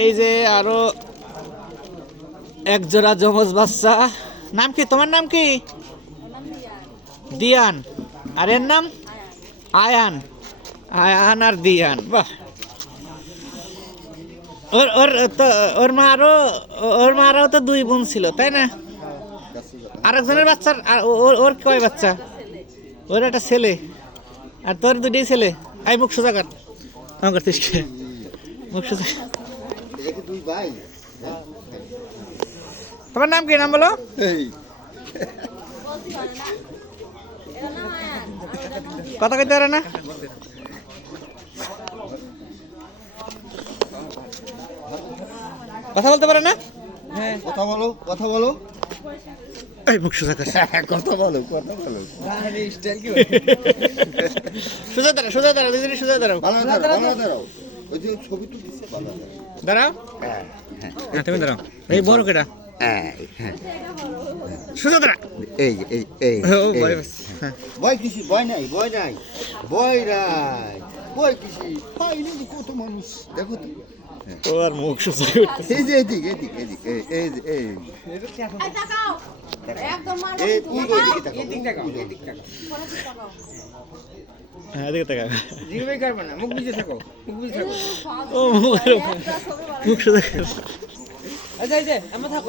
এই যে আরো এক জোড়া যমজ বাচ্চা। নাম কি তোমার? নাম কি? দিয়ান। আর এর নাম আয়ান। আয়ান আর দিয়ান, বাহ। ওর ওর তো ওর মা আরো ওর মা আরও তো দুই বোন ছিল, তাই না? আরেকজনের বাচ্চার ওর ওর কয় বাচ্চা? ওর একটা ছেলে আর তোর দুটোই ছেলে। আই মুখ সোজা কর, কেমন করতিস? মুখ সোজা। তোমার নাম কি? নাম বলো। কথা কইতে পারে না? কথা বলতে পারে না? হ্যাঁ, কথা বলো, কথা বলো। এই মুখ সোজা কর। কথা বলো, কথা বলো। সোজা দাঁড়াও, সোজা দাঁড়াও, দুজনে সোজা দাঁড়াও। ভালো দাঁড়াও, ভালো দাঁড়াও। ওই যে ছবি তো দিচ্ছে, ভালো দাঁড়াও। হ্যাঁ, হ্যাঁ, তুমি দাঁড়াও। এই বড় কেটা? হ্যাঁ, হ্যাঁ। সোজা দাঁড়া। এই যে, এই ও বড় বাস। হ্যাঁ। ভয় কিসি? ভয় নাই, ভয় নাই, ভয় নাই, ভয় কিসি? ভয় নেই, কত মানুষ দেখো তো। ও আর মুখ সোজা করতেছে। এই যে এদিক, এদিক, এদিক, এই যে, এই তাকাও একদম মানে এই তুই এদিকে তাকাও, এদিক তাকাও, এদিক তাকাও। হ্যাঁ, এদিকে তাকা। জিগবাই করবে না, মুখ বুঝে থাকো, মুখ বুঝে থাকো। ও মুখ সোজা কর। এই যে, আমরা থাকো।